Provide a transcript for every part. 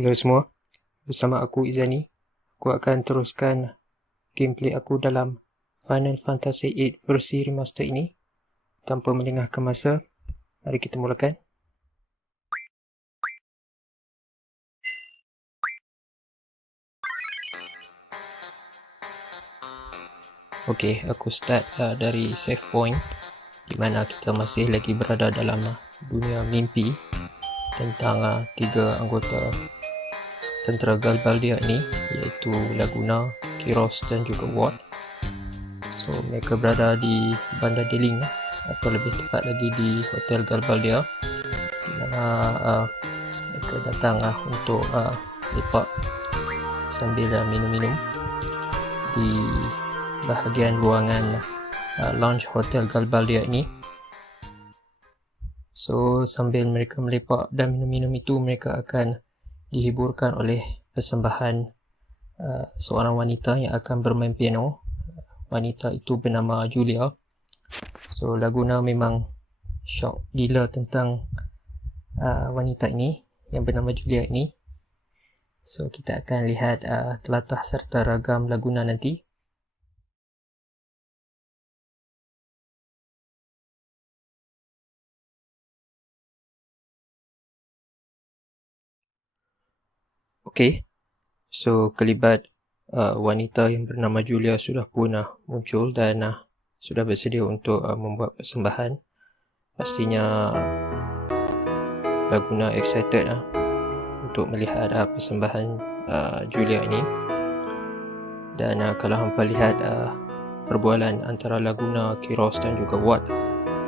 Hello semua, bersama aku Izani. Aku akan teruskan gameplay aku dalam Final Fantasy VIII versi remaster ini. Tanpa melengahkan masa, mari kita mulakan. Okay, aku start uh, dari save point di mana kita masih lagi berada dalam dunia mimpi tentang uh, tiga anggota tentera Galbaldia ini iaitu Laguna, Kiros dan juga Ward. So mereka berada di Bandar Deling atau lebih tepat lagi di Hotel Galbaldia di mana uh, mereka datang uh, untuk uh, lepak sambil uh, minum-minum di bahagian ruangan uh, lounge Hotel Galbaldia ini. So sambil mereka melepak dan minum-minum itu mereka akan dihiburkan oleh persembahan uh, seorang wanita yang akan bermain piano. Wanita itu bernama Julia. So Laguna memang shock gila tentang uh, wanita ini yang bernama Julia ini. So kita akan lihat uh, telatah serta ragam Laguna nanti. Okey. So kelibat uh, wanita yang bernama Julia sudah pun uh, muncul dan uh, sudah bersedia untuk uh, membuat persembahan. Pastinya Laguna excited uh, untuk melihat uh, persembahan uh, Julia ini. Dan uh, kalau hampa lihat uh, perbualan antara Laguna, Kiros dan juga Watt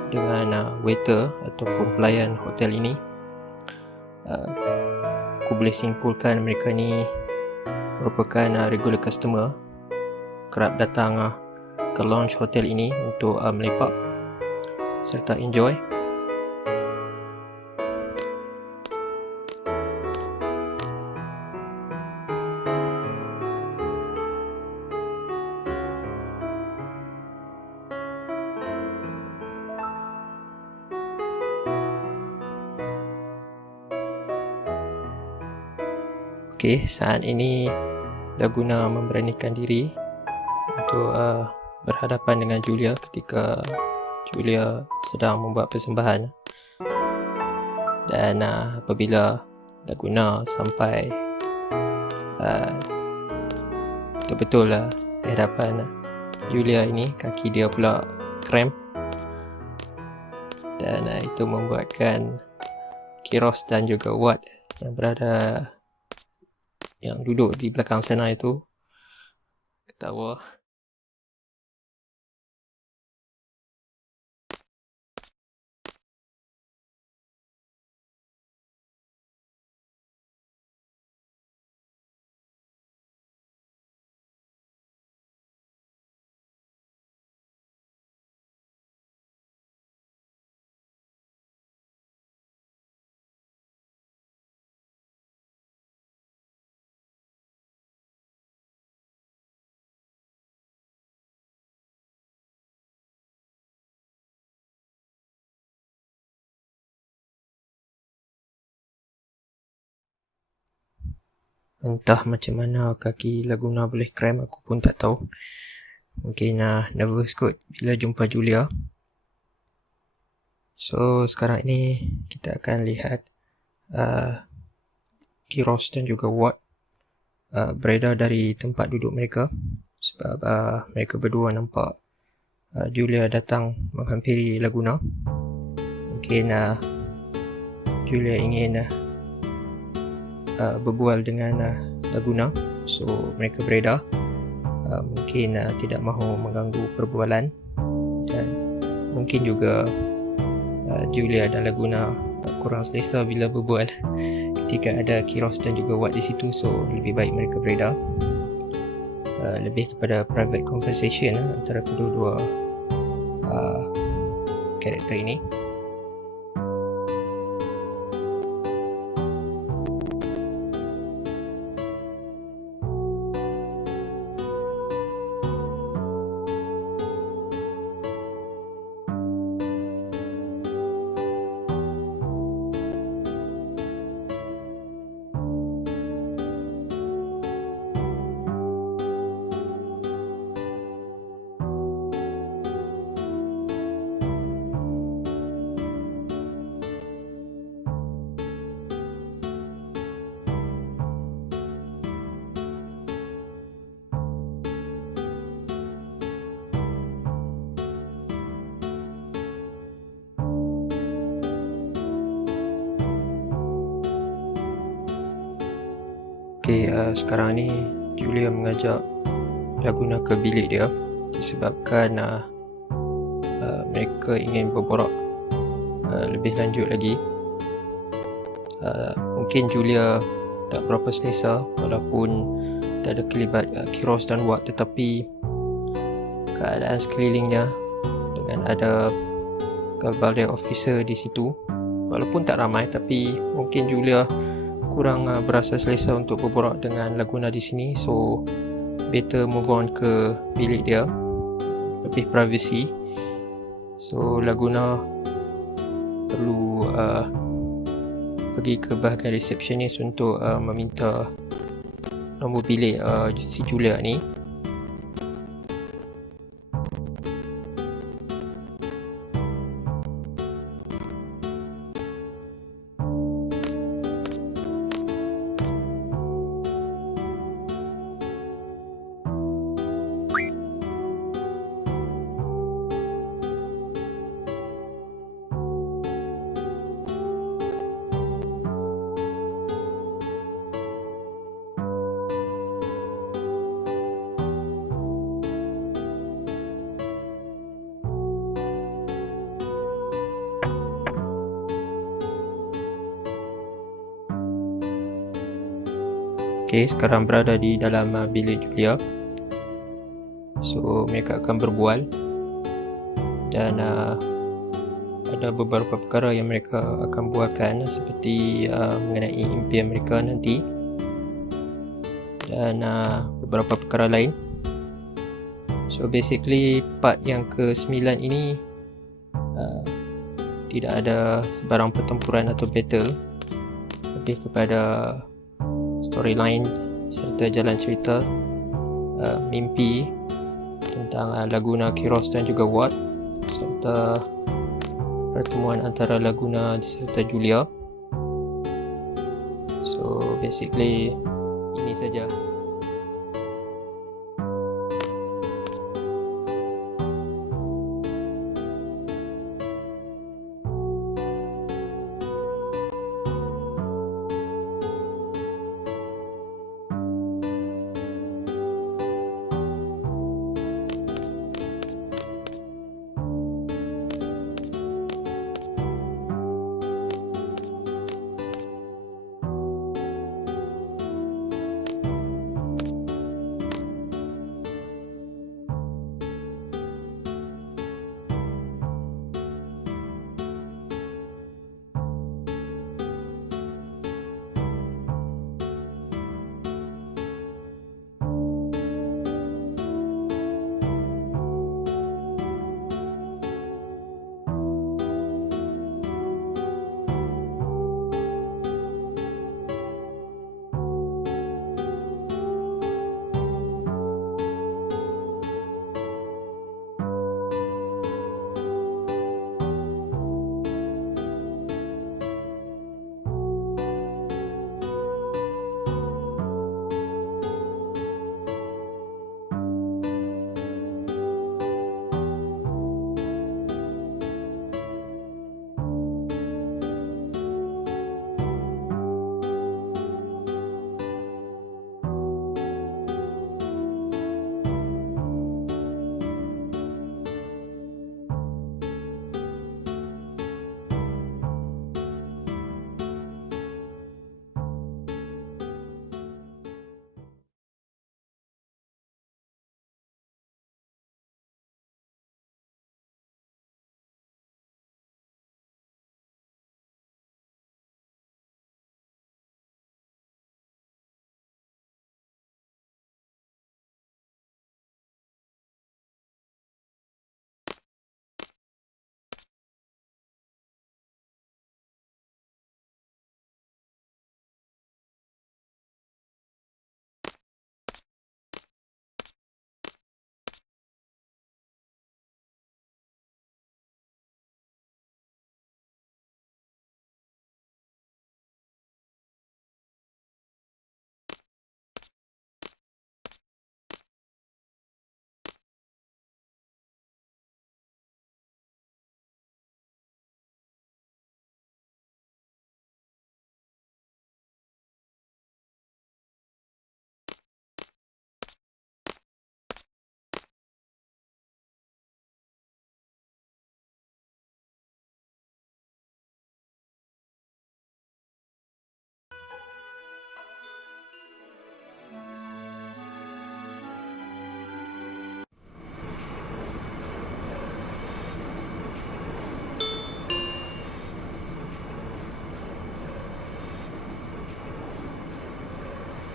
dengan uh, waiter ataupun pelayan hotel ini uh, aku boleh simpulkan mereka ni merupakan uh, regular customer. Kerap datang uh, ke lounge hotel ini untuk uh, melepak serta enjoy Okey, saat ini Laguna memberanikan diri untuk uh, berhadapan dengan Julia ketika Julia sedang membuat persembahan. Dan uh, apabila Laguna sampai uh, betul-betul lah di hadapan Julia ini, kaki dia pula cramp. Dan uh, itu membuatkan Kiros dan juga Watt yang berada yang duduk di belakang sana itu. Ketawa Entah macam mana kaki Laguna boleh krem aku pun tak tahu. Mungkin uh, nervous kot bila jumpa Julia. So sekarang ini kita akan lihat uh, Kiros dan juga Watt uh, beredar dari tempat duduk mereka. Sebab uh, mereka berdua nampak uh, Julia datang menghampiri Laguna. Mungkin uh, Julia ingin uh, uh, berbual dengan uh, Laguna. So mereka beredar. Uh, mungkin uh, tidak mahu mengganggu perbualan. Dan mungkin juga uh, Julia dan Laguna kurang selesa bila berbual. Ketika ada Kiros dan juga Watt di situ so lebih baik mereka beredar. Uh, lebih kepada private conversation uh, antara kedua-dua uh, karakter ini Okay, uh, sekarang ni Julia mengajak Laguna ke bilik dia disebabkan uh, uh, mereka ingin berborak uh, lebih lanjut lagi. Uh, mungkin Julia tak berapa selesa walaupun tak ada kelibat uh, Kiros dan Wat tetapi keadaan sekelilingnya dengan ada Galbalde officer di situ walaupun tak ramai tapi mungkin Julia kurang uh, berasa selesa untuk berborak dengan Laguna di sini so better move on ke bilik dia. Lebih privacy. So Laguna perlu uh, pergi ke bahagian receptionist untuk uh, meminta nombor bilik uh, si Julia ni Okay, sekarang berada di dalam uh, bilik Julia. So, mereka akan berbual. Dan uh, ada beberapa perkara yang mereka akan buatkan seperti uh, mengenai impian mereka nanti. Dan uh, beberapa perkara lain. So, basically part yang ke-9 ini uh, tidak ada sebarang pertempuran atau battle. Lebih kepada storyline serta jalan cerita uh, mimpi tentang uh, Laguna Kiros dan juga Watt serta pertemuan antara Laguna serta Julia. So basically ini saja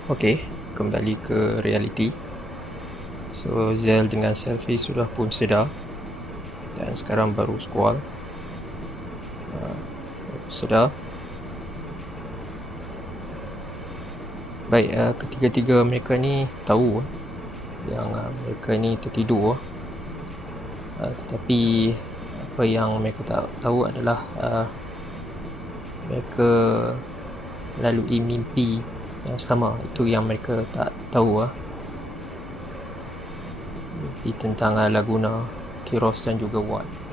Okey, kembali ke realiti. So Zel dengan Selfie sudah pun sedar dan sekarang baru squall. Uh, sedar. Baik, uh, ketiga-tiga mereka ni tahu uh, yang uh, mereka ni tertidur. Uh, tetapi apa yang mereka tak tahu adalah uh, mereka melalui mimpi yang sama. Itu yang mereka tak tahu ah. Mimpi tentang Laguna Kiros dan juga Watt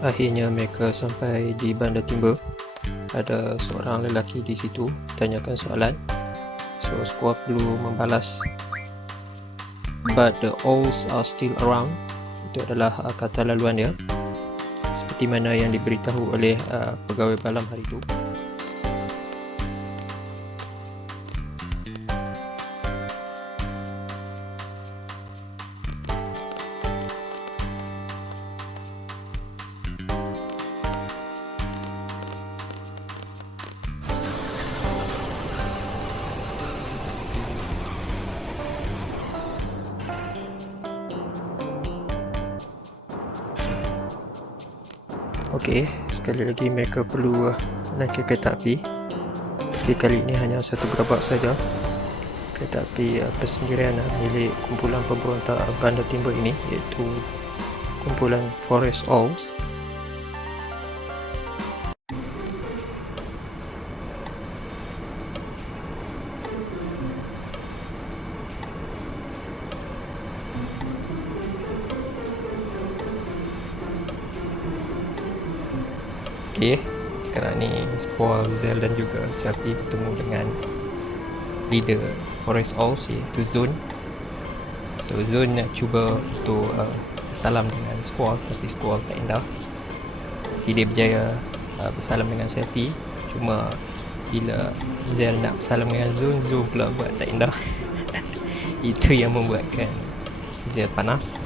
Akhirnya mereka sampai di Bandar Timber. Ada seorang lelaki di situ tanyakan soalan. So squad perlu membalas. But the owls are still around. Itu adalah uh, kata laluan dia. Seperti mana yang diberitahu oleh uh, pegawai balam hari itu. Okey, sekali lagi mereka perlu uh, naik kereta api. Tapi kali ini hanya satu gerabak saja. Kereta api uh, persendirian uh, milik kumpulan pemberontak Bandar Timber ini iaitu kumpulan Forest Owls. Okey, sekarang ni Squall, Zel dan juga Selfie bertemu dengan leader Forest Owls iaitu Zone. So Zone nak cuba untuk uh, bersalam dengan Squall tapi Squall tak indah. Tapi dia berjaya uh, bersalam dengan Selfie. Cuma bila Zel nak bersalam dengan Zone, Zone pula buat tak indah. Itu yang membuatkan Zel panas.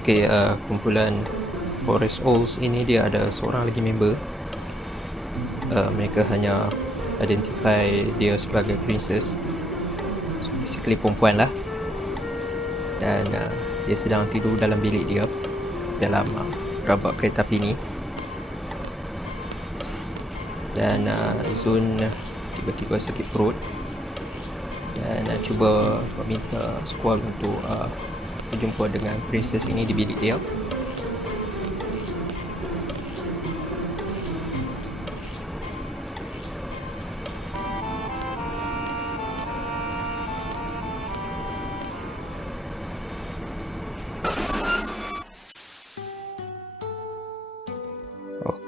Okay, uh, kumpulan Forest Owls ini dia ada seorang lagi member. Uh, mereka hanya identify dia sebagai princess. So, basically perempuan lah. Dan uh, dia sedang tidur dalam bilik dia dalam uh, gerabak kereta api ni. Dan uh, Zun tiba-tiba sakit perut dan uh, cuba meminta Squall untuk uh, berjumpa dengan princess ini di bilik dia.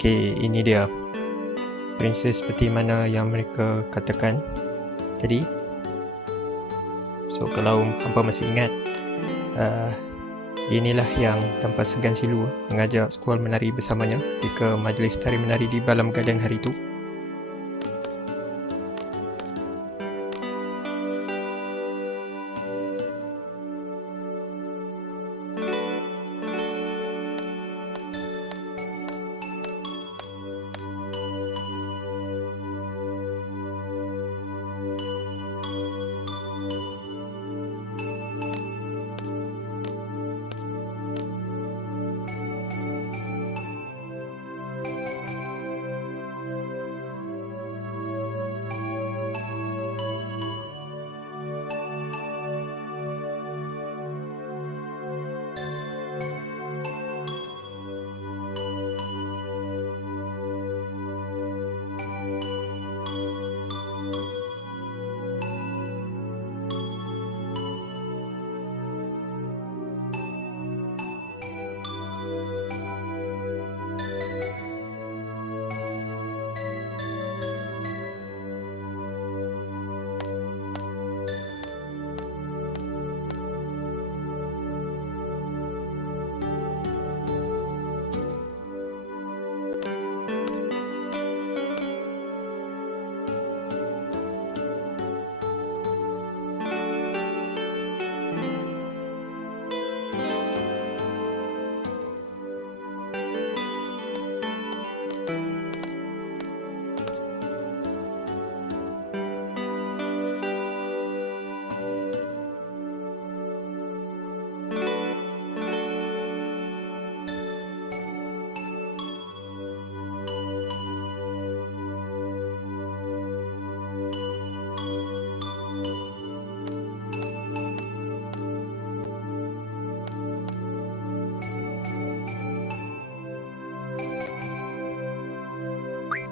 Okey, ini dia. Princess seperti mana yang mereka katakan tadi. So kalau hampa masih ingat uh, inilah yang tanpa segan silu mengajak Squall menari bersamanya ketika majlis tari menari di Balam Garden hari itu.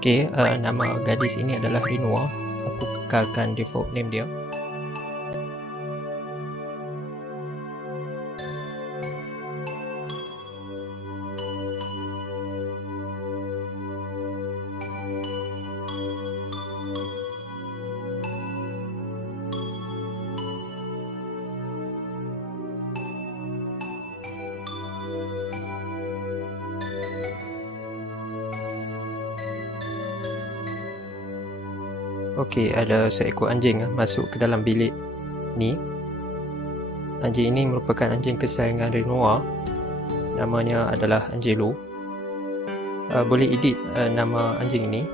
Okay, uh, nama gadis ini adalah Rinua. Aku kekalkan default name dia. Okey, ada seekor anjing ah, masuk ke dalam bilik ni. Anjing ini merupakan anjing kesayangan Renoir. Namanya adalah Angelo. Uh, boleh edit uh, nama anjing ini.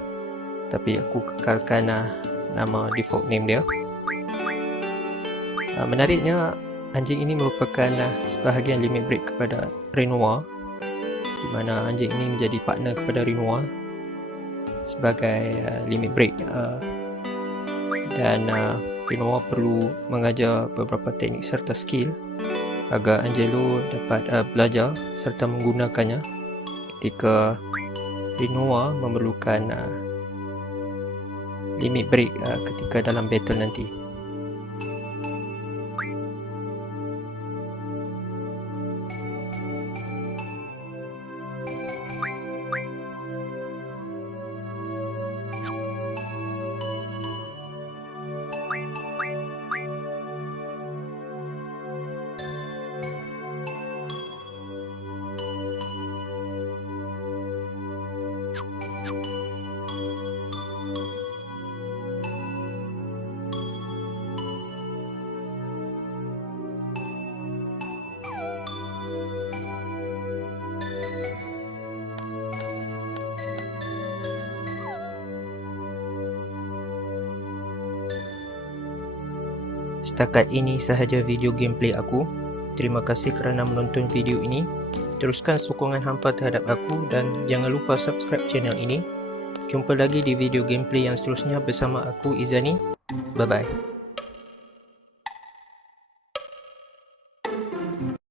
Tapi aku kekalkan uh, nama default name dia. Uh, menariknya, anjing ini merupakan uh, sebahagian limit break kepada Renoir. Di mana anjing ini menjadi partner kepada Renoir sebagai uh, limit break uh, dan uh, Rinoa perlu mengajar beberapa teknik serta skill agar Angelo dapat uh, belajar serta menggunakannya ketika Rinoa memerlukan uh, limit break uh, ketika dalam battle nanti. Setakat ini sahaja video gameplay aku. Terima kasih kerana menonton video ini. Teruskan sokongan hampa terhadap aku dan jangan lupa subscribe channel ini. Jumpa lagi di video gameplay yang seterusnya bersama aku Izani. Bye bye.